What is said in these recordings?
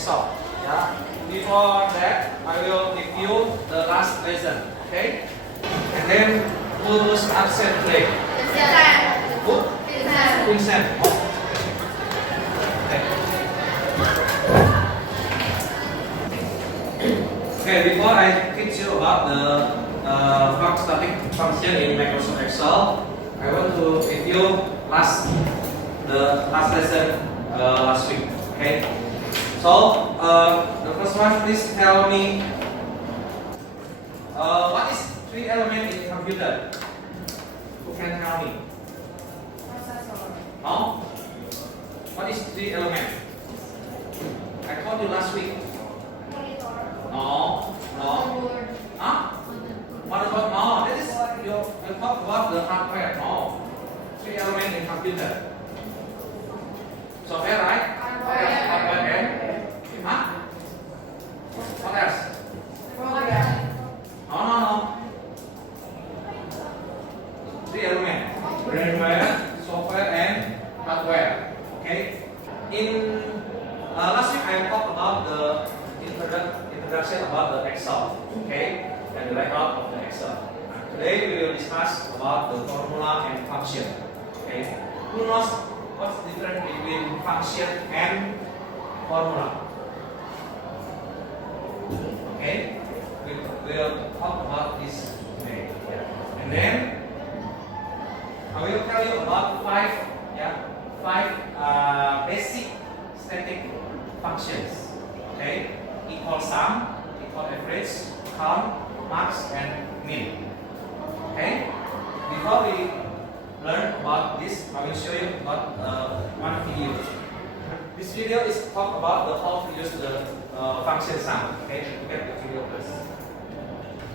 Excel. Yeah. Before that, I will review the last lesson. Okay. And then who was absent today? Who? Vincent. Oh. Okay. Okay. Before I teach you about the static function in Microsoft Excel, I want to review the last lesson last week. Okay. So the first one, please tell me what is 3 elements in computer? Who can tell me? No? What is 3 elements? I told you last week. No. Huh? What about no? That is you talk about the hardware. No. 3 elements in computer. Software, right? Hardware and huh? What else? No. 3 elements. Firmware, software, and hardware. Okay. In last week I talked about the introduction about the Excel. Okay. And the layout of the Excel. Today we will discuss about the formula and function. Okay. Who knows what's the difference between function and formula? Okay. We will talk about this today. And then I will tell you about 5 basic static functions. Okay. Equal sum, equal average, count, max, and min. Okay. Before we learn about this, I will show you about one video. This video is talk about how to use the function sum. Okay. Look at the video first.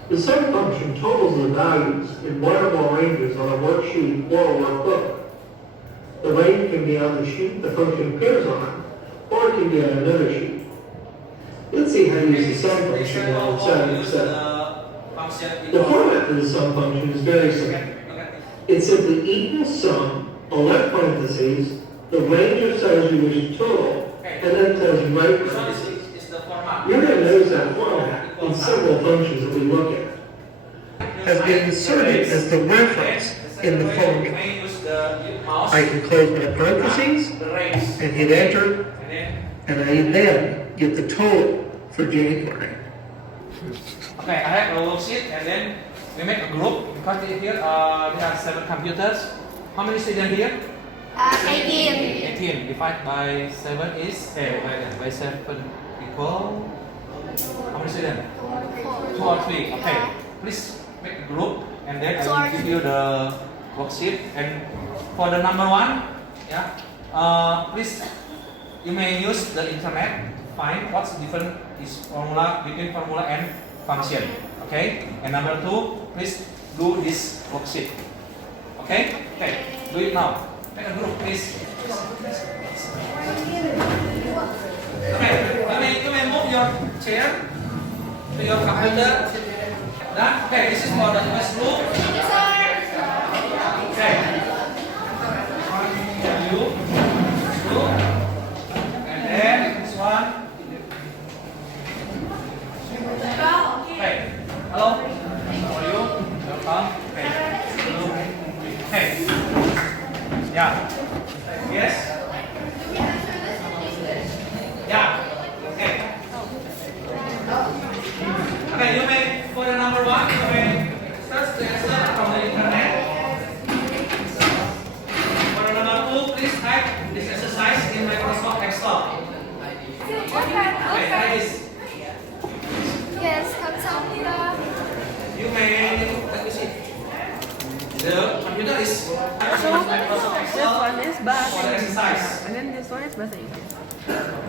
The sum function totals the values in one or more ranges on a worksheet or a workbook. The range can be on the sheet the function appears on, or it can be on another sheet. Let's see how to use the sum function now in Chapter 7. The format for the sum function is very simple. It simply equals sum, on left parentheses, the range of cells you wish to total, and then tells you right parentheses. You're going to notice that format in several functions that we look at has been inserted as the reference in the formula. I can close my parentheses and hit enter, and I then get the total for January. Okay, I have a worksheet, and then we make a group because here there are 7 computers. How many students here? 18. 18 divided by 7 is by 7 equal. How many students? 2 or 3. Okay, please make a group, and then I will give you the worksheet. And for the number 1, please you may use the internet to find what's the difference between formula and function. Okay. And number 2, please do this worksheet. Okay. Do it now. Make a group, please. Okay. You may move your chair to your computer. Done. Okay. This is for the first group. Okay. You. And then this one. Hey, hello. How are you? Welcome. Hey. Hello. Hey. Yeah. Yes. Yeah. Okay. Okay, you may for the number 1, you may search the answer from the internet. For the number 2, please type this exercise in Microsoft Excel. Okay, try this. Yes, 감사합니다. You may let me see. The computer is Microsoft This Excel one is bahasa for the exercise. Indonesia, and then this one is bahasa Inggris.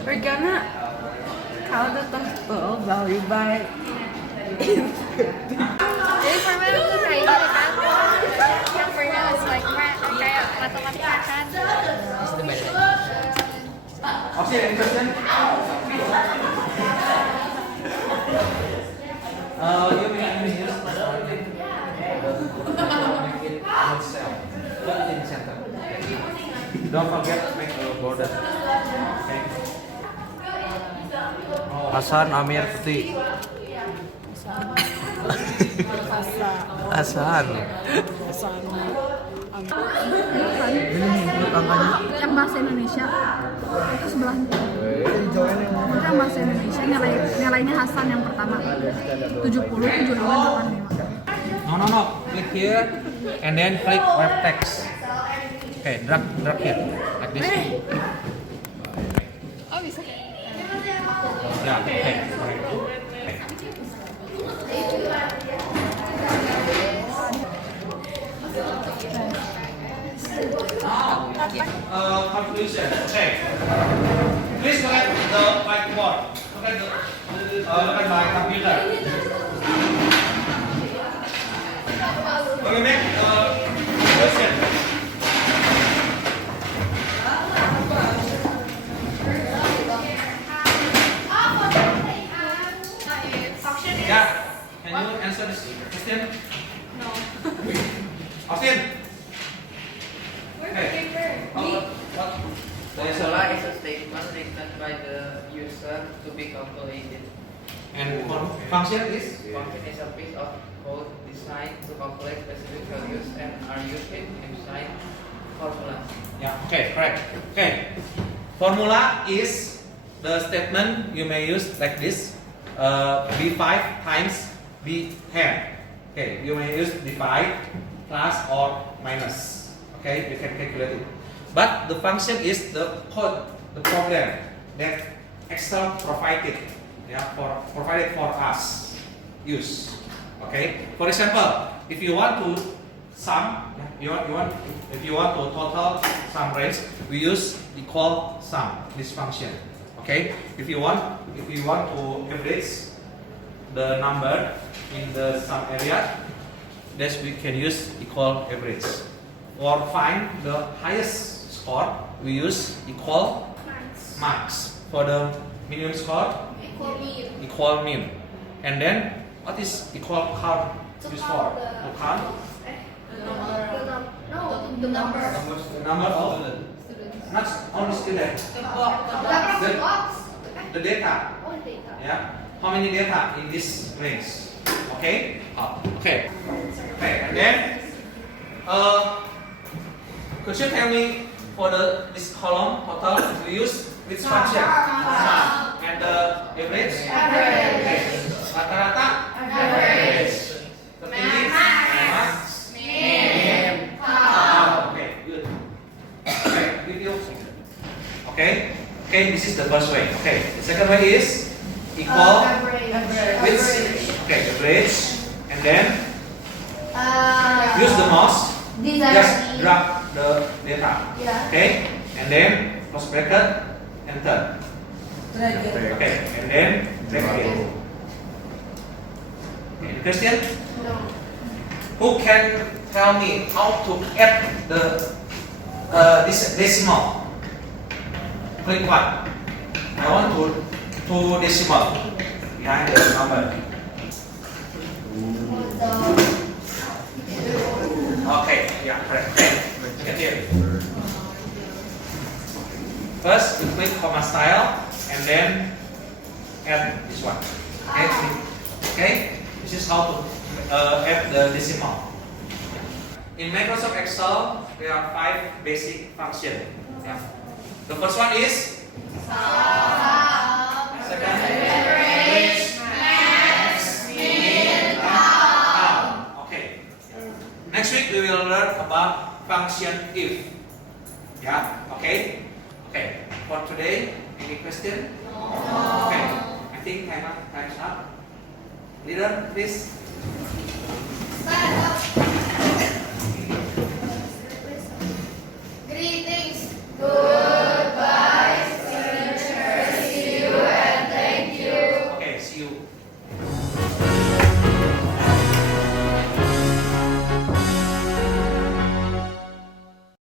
We're gonna count the total value by Jadi formula tuh kayak gini kan? Yang formula is like kayak matematika kan? Okay, any question? You may use make it one cell. Put it in the center. Don't forget to make a border. Okay. Hasan, Amir, Putih. Hasan. Yang bahasa Indonesia itu sebelahnya. Itu yang bahasa Indonesia nilainya Hasan yang pertama 70, 75, 85. No. Click here and then click web text. Okay, drag here like this. Oh bisa. Yeah, okay. Conclusion. Okay. Please look at the whiteboard. Look at my computer. Okay, make question. Yeah. Can you answer this question? No. Austin. Okay. What? Formula is a statement written by the user to be calculated. And function is? Function is a piece of code designed to calculate specific values and are used in inside formulas. Yeah. Okay. Correct. Okay. Formula is the statement you may use like this. B5 times B10. Okay. You may use divide, plus or minus. Okay. You can calculate it. But the function is the code, the program that Excel provided, provided for us use. Okay. For example, if you want to sum, if you want to total sum range, we use equal sum, this function. Okay. If you want to average the number in the sum area, then we can use equal average. Or find the highest score, we use equal marks. For the minimum score, equal mean. And then what is equal count used for? To count The number. the number of not only students, the data. Yeah, how many data in this range? Okay. Okay. And then could you tell me for this column total we use which function? Sum. And the average? Average. Rata-rata? Average. Terpilih? Max? Min. Okay, good. Okay, video. Okay, this is the first way. Okay, the second way is equal which? Okay, average. And then use the mouse. Just drag the data. Okay, and then close bracket, enter. Okay, and then drag it. Any question? No. Who can tell me how to add this decimal? Click what? I want to decimal behind the number. Okay, yeah, correct. Get here. First, you click comma style and then add this one. Okay, this is how to add the decimal. In Microsoft Excel, there are 5 basic functions. Yeah. The first one is second, average, max, min, count. Okay. Next week we will learn about function if. Yeah. Okay. Okay. For today, any question? No. Okay. I think time's up. Leader, please.